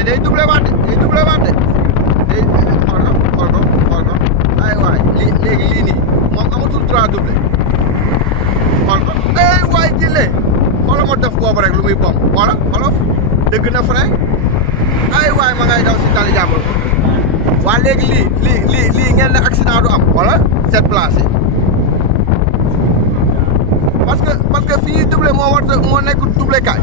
te day doublé waat de day doublé waat de day xool ko ay waay léegi lii nii moom amatul droit doublé xool ko ay waay jëlee xoolal ma def boobu rek lu muy bom xoolal dëgg na frein ay waay ma ngay daw si tali jàmbur waa léegi lii ngeen ne accident du am xoolal cette place yi parce que fii doublé moo nekk doublé kaay